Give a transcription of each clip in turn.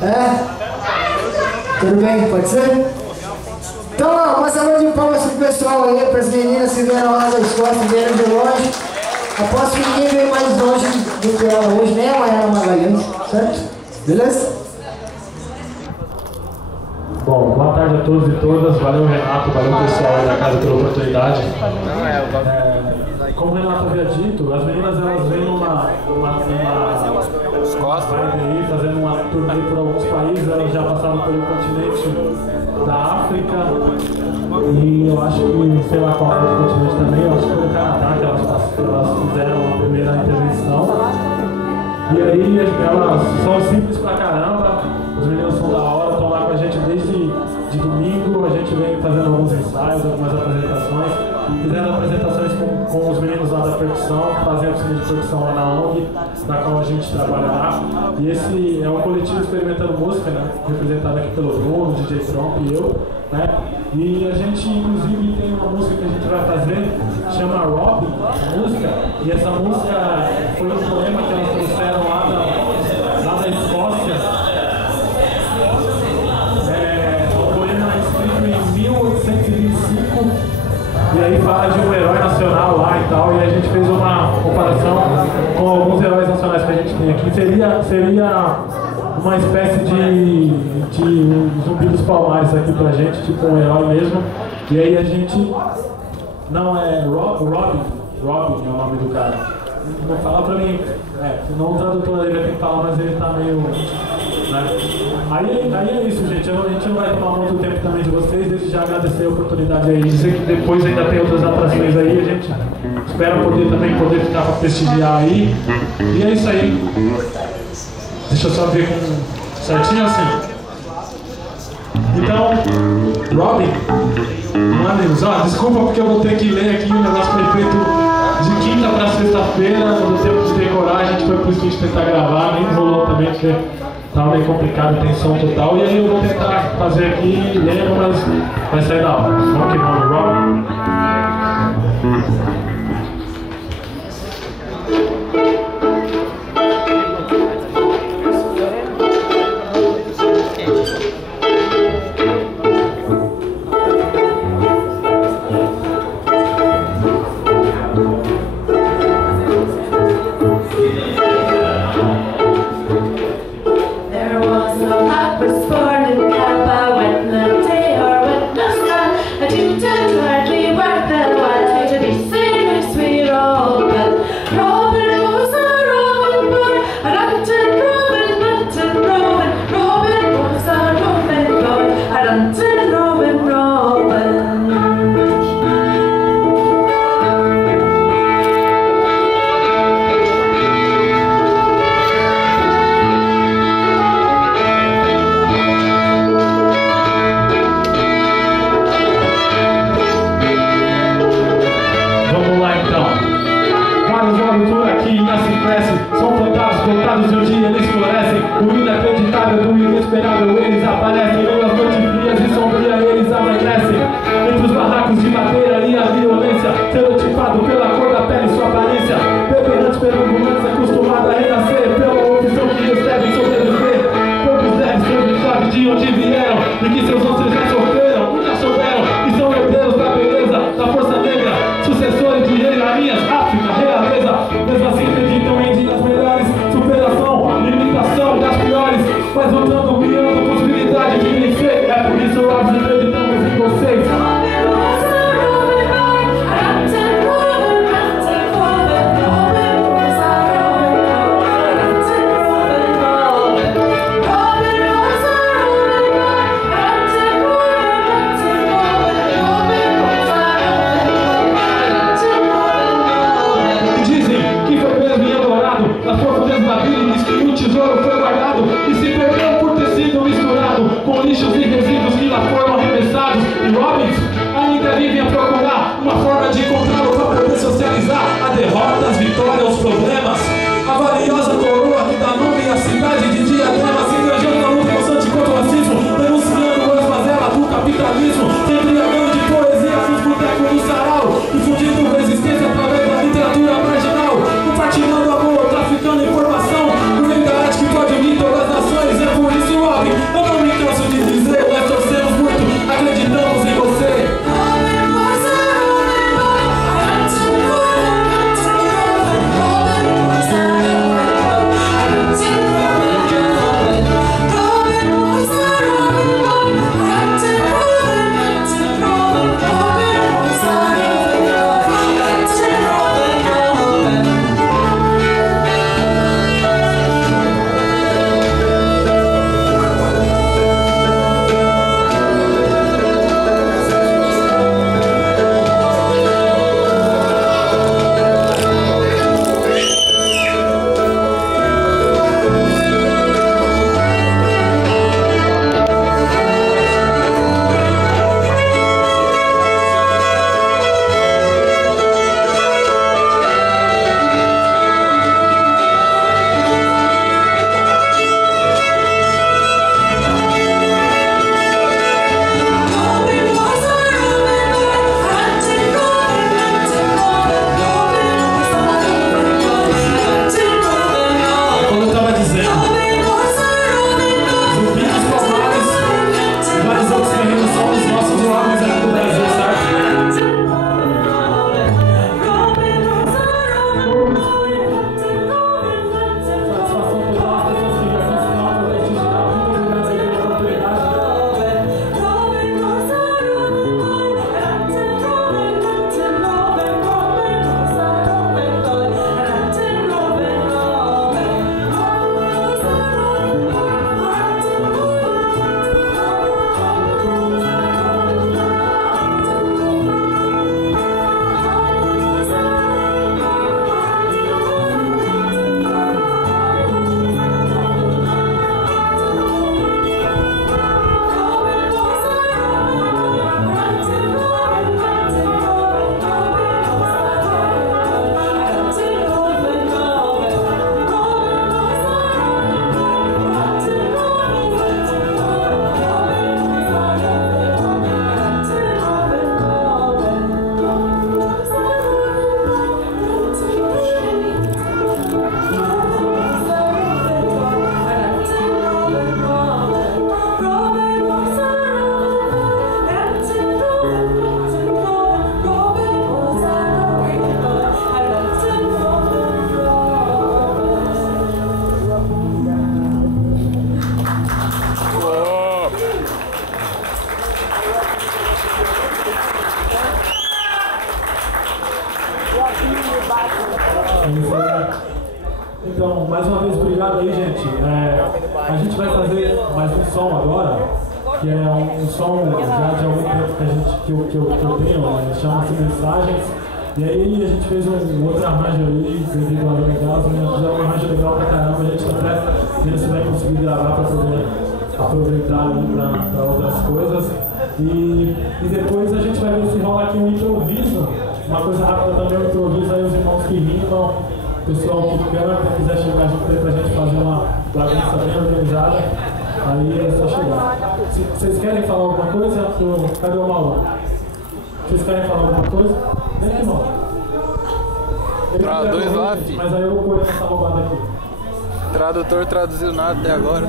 É? Tudo bem? Pode ser? Então, ó, uma salva de palmas pro pessoal aí, pras meninas que vieram lá da escola, que vieram de longe. Aposto que ninguém veio mais longe do que ela hoje, nem a Mayara Magalhães, certo? Beleza? Bom, boa tarde a todos e todas. Valeu, Renato, valeu pessoal aí da casa pela oportunidade. Como o Renato havia dito, as meninas elas vêm numa vibe aí, fazendo uma turnê por alguns países. Elas já passaram pelo continente da África e eu acho que, sei lá qual outro continente também, eu acho que foi o Canadá que elas fizeram a primeira intervenção. E aí elas são simples pra caramba, os meninos são da hora, estão lá com a gente desde de domingo, a gente vem fazendo alguns ensaios, algumas apresentações, fizendo apresentações com os meninos lá da percussão, fazendo oficina de percussão lá na ONG, na qual a gente trabalha lá. E esse é um coletivo experimentando música, né? Representado aqui pelo Bruno, DJ Trump e eu, né? E a gente inclusive tem uma música que a gente vai fazer, chama Robin, a música, e essa música foi um poema que elas trouxeram lá da Escócia. É um poema escrito em 1825, e aí fala de um herói nacional lá e tal, e a gente fez uma comparação com alguns heróis nacionais que a gente tem aqui. Seria uma espécie de Zumbi dos Palmares aqui pra gente, tipo um herói mesmo. E aí a gente... Não, é Robin é o nome do cara. Não fala pra mim, não o tradutor ele vai ter que falar, mas ele tá meio... Né? Aí é isso, gente. A gente não vai tomar muito tempo também de vocês. Desde já agradecer a oportunidade aí. Dizer que depois ainda tem outras atrações aí. A gente espera poder ficar pra prestigiar aí. E é isso aí. Deixa eu só ver com certinho assim. Então, Robin, amigos, desculpa porque eu vou ter que ler aqui o negócio que foi feito de quinta para sexta-feira, no tempo de decorar, a gente foi pro estúdio tentar gravar, nem rolou também porque tava meio complicado, tem som total, e aí eu vou tentar fazer aqui, lendo, mas vai sair da hora. Vamos que vamos, Robin. gente, a gente vai fazer mais um som agora, que é um som já de algum tempo que eu tenho, chama-se Mensagens. E aí a gente fez um outro arranjo aí, devido ao legal, mas é um arranjo legal pra caramba, a gente até ver se vai conseguir gravar pra poder aproveitar ali pra outras coisas. E depois a gente vai ver se rola aqui um improviso, uma coisa rápida também, um improviso aí, os irmãos que rimam, o pessoal que canta, quiser chegar junto aí pra gente fazer uma bagunça bem organizada, aí é só chegar. Vocês querem falar alguma coisa? Cadê o Mauro? Vocês querem falar alguma coisa? Vem aqui, Mauro. Traduz lá, filho. Mas aí eu vou pôr essa roubada aqui. Tradutor traduziu nada até agora.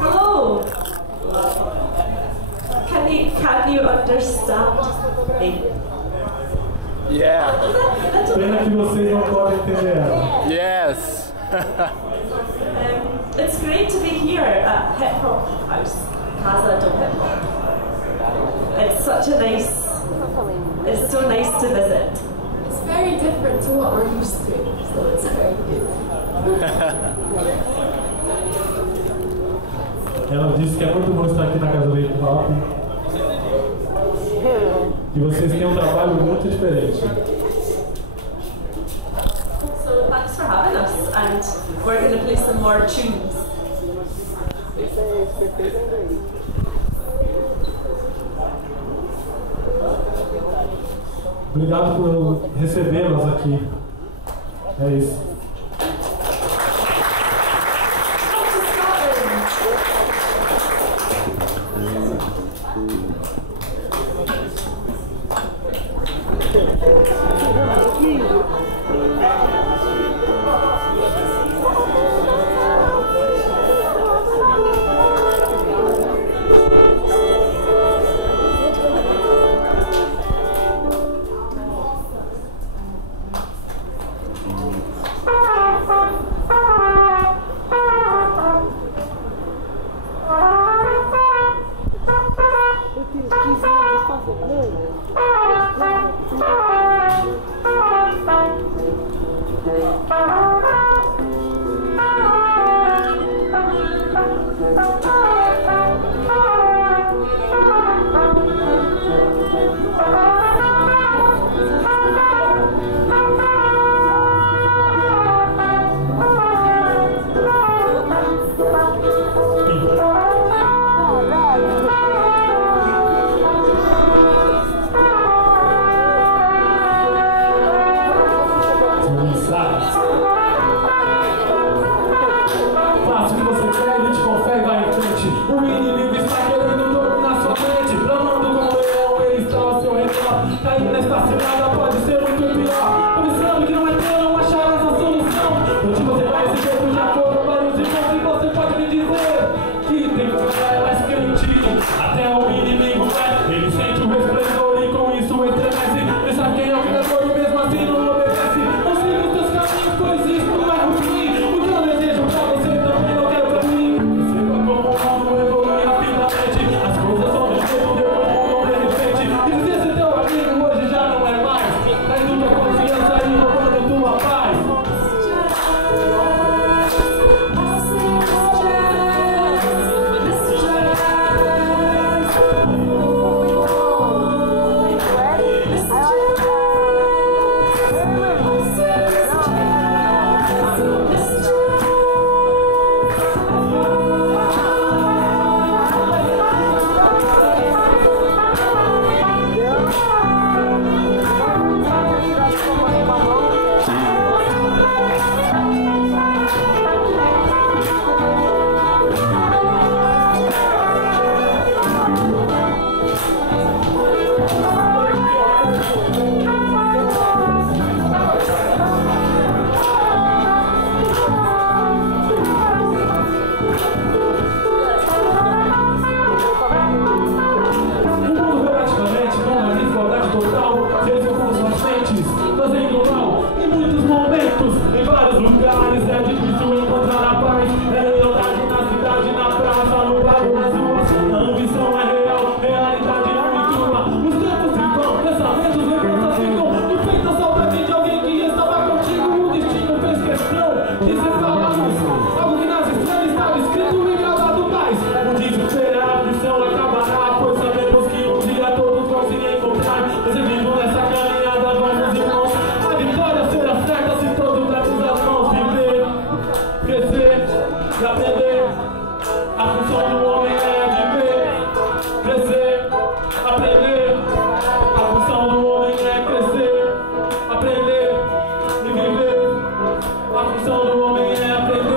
Hello. Can you understand me? Yeah. Pena que vocês não podem entender ela. Yes. It's great to be here at Hip Hop House, Casa do Hip Hop. It's so nice to visit. It's very different to what we're used to, so it's very good. Ela disse que é muito bom estar aqui na Casa do Hip Hop. E vocês têm um trabalho muito diferente. So thanks for having us, and we're going to play some more tunes. Obrigado por recebê-las aqui. É isso. e aprender. A função do homem é viver, crescer, aprender. A função do homem é crescer, aprender e viver. A função do homem é aprender.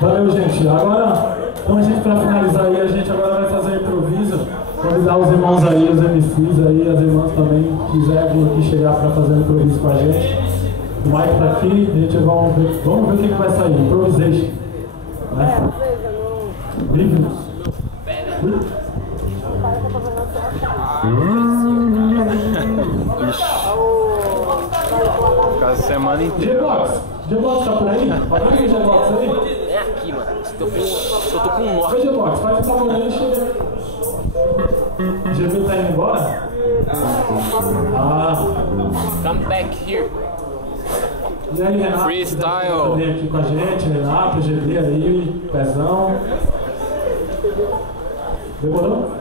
Valeu, gente. Agora, então, pra finalizar aí, a gente agora vai fazer improviso. Convidar os irmãos aí, os MCs aí, as irmãs também, quiser vir aqui chegar pra fazer um improviso com a gente. O Mike tá aqui, a gente vamos ver o que vai sair. Improvisation. Né? Bem-vindos. Ficar a semana inteira. G-Box! G-Box tá por aí? Olha aí o G-Box aí. É aqui, mano. Eu tô com um nó. Oi, G-Box, faz essa mulher e chega. GB tá indo embora? Come back here. E aí, Renato? Freestyle. Vem aqui com a gente, Renato, GB aí, Pezão. Demorou?